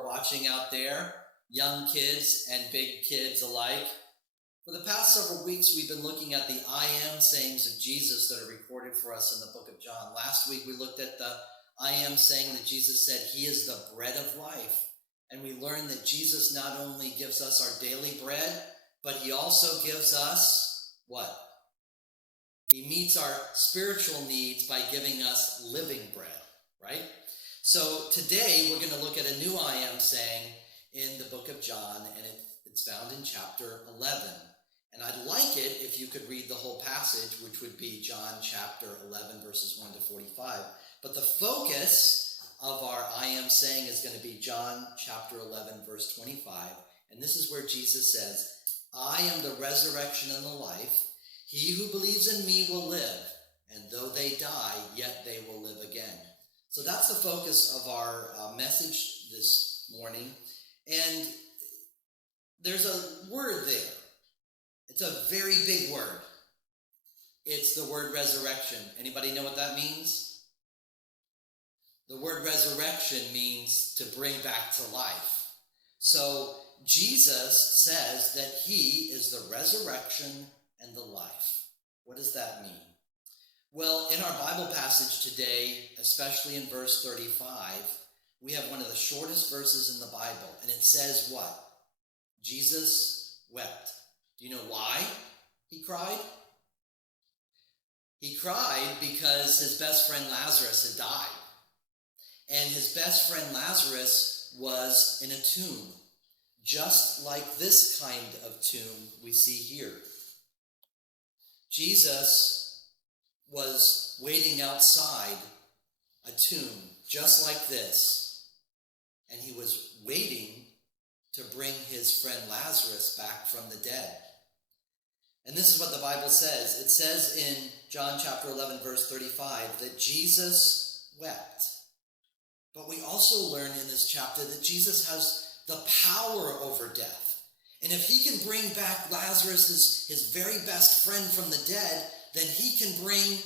are watching out there, young kids and big kids alike. For the past several weeks, we've been looking at the I am sayings of Jesus that are recorded for us in the book of John. Last week, we looked at the I am saying that Jesus said he is the bread of life. And we learned that Jesus not only gives us our daily bread, but he also gives us what? He meets our spiritual needs by giving us living bread, right? So today we're going to look at a new I am saying in the book of John, and it's found in chapter 11. And I'd like it if you could read the whole passage, which would be John chapter 11, verses 1 to 45. But the focus of our I am saying is going to be John chapter 11, verse 25. And this is where Jesus says, I am the resurrection and the life. He who believes in me will live, and though they die, yet they will live again. So that's the focus of our message this morning. And there's a word there. It's a very big word. It's the word resurrection. Anybody know what that means? The word resurrection means to bring back to life. So Jesus says that he is the resurrection and the life. What does that mean? Well, in our Bible passage today, especially in verse 35, we have one of the shortest verses in the Bible, and it says what? Jesus wept. Do you know why he cried? He cried because his best friend Lazarus had died. And his best friend Lazarus was in a tomb, just like this kind of tomb we see here. Jesus was waiting outside a tomb just like this, and he was waiting to bring his friend Lazarus back from the dead. And this is what the Bible says. It says in John chapter 11, verse 35, that Jesus wept. But we also learn in this chapter that Jesus has the power over death. And if he can bring back Lazarus, his very best friend, from the dead, then he can bring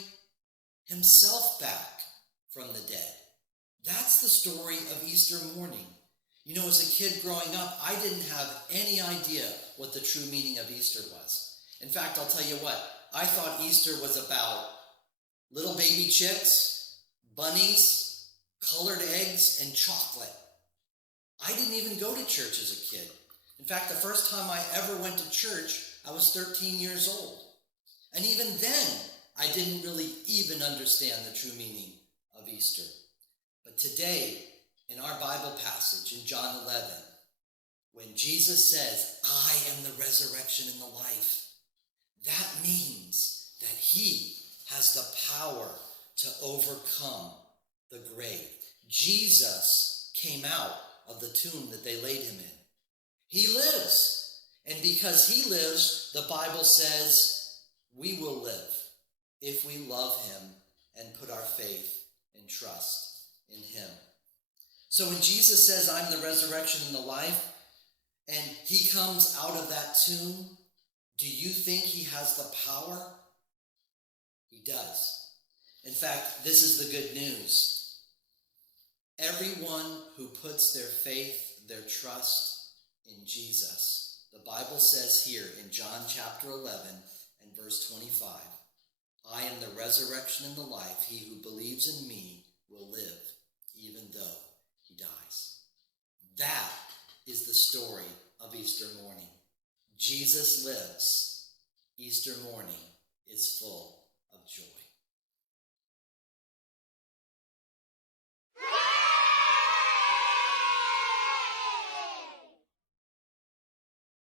himself back from the dead. That's the story of Easter morning. You know, as a kid growing up, I didn't have any idea what the true meaning of Easter was. In fact, I'll tell you what, I thought Easter was about little baby chicks, bunnies, colored eggs, and chocolate. I didn't even go to church as a kid. In fact, the first time I ever went to church, I was 13 years old. And even then, I didn't really even understand the true meaning of Easter. But today, in our Bible passage in John 11, when Jesus says, I am the resurrection and the life, that means that he has the power to overcome the grave. Jesus came out of the tomb that they laid him in. He lives. And because he lives, the Bible says we will live if we love him and put our faith and trust in him. So when Jesus says, I'm the resurrection and the life, and he comes out of that tomb, do you think he has the power? He does. In fact, this is the good news. Everyone who puts their faith, their trust in Jesus, the Bible says here in John chapter 11 and verse 25, I am the resurrection and the life. He who believes in me will live, even though he dies. That is the story of Easter morning. Jesus lives. Easter morning is full of joy.